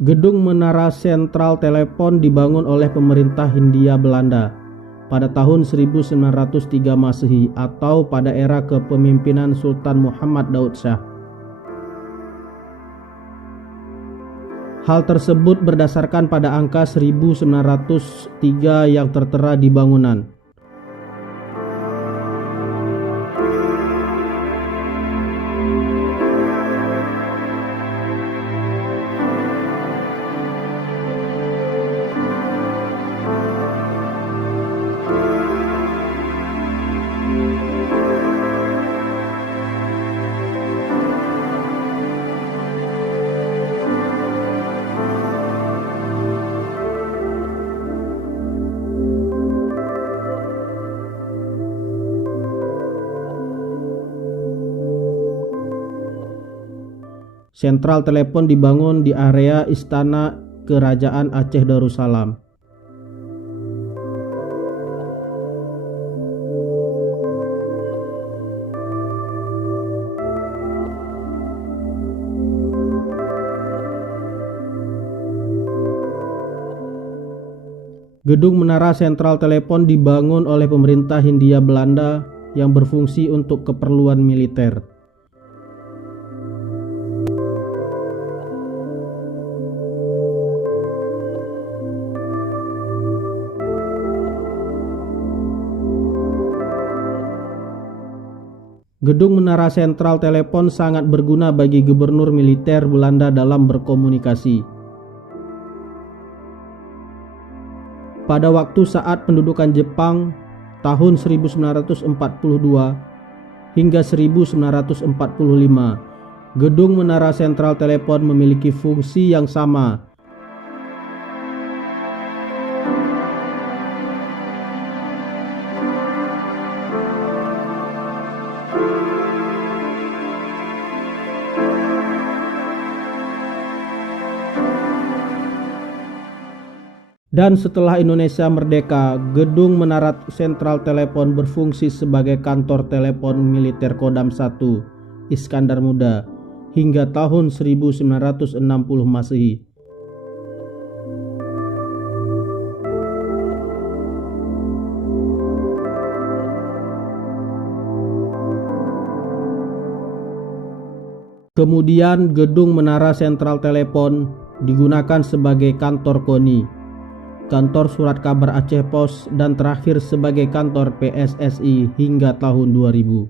Gedung Menara Sentral Telepon dibangun oleh pemerintah Hindia Belanda pada tahun 1903 Masehi atau pada era kepemimpinan Sultan Muhammad Daud Shah. Hal tersebut berdasarkan pada angka 1903 yang tertera di bangunan. Sentral telepon dibangun di area Istana Kerajaan Aceh Darussalam. Gedung Menara Sentral Telepon dibangun oleh pemerintah Hindia Belanda yang berfungsi untuk keperluan militer. Gedung Menara Sentral Telepon sangat berguna bagi gubernur militer Belanda dalam berkomunikasi. Pada waktu saat pendudukan Jepang tahun 1942 hingga 1945, Gedung Menara Sentral Telepon memiliki fungsi yang sama. Dan setelah Indonesia merdeka, Gedung Menara Sentral Telepon berfungsi sebagai kantor telepon militer Kodam 1 Iskandar Muda hingga tahun 1960 Masehi. Kemudian Gedung Menara Sentral Telepon digunakan sebagai kantor KONI, kantor surat kabar Aceh Pos, dan terakhir sebagai kantor PSSI hingga tahun 2000.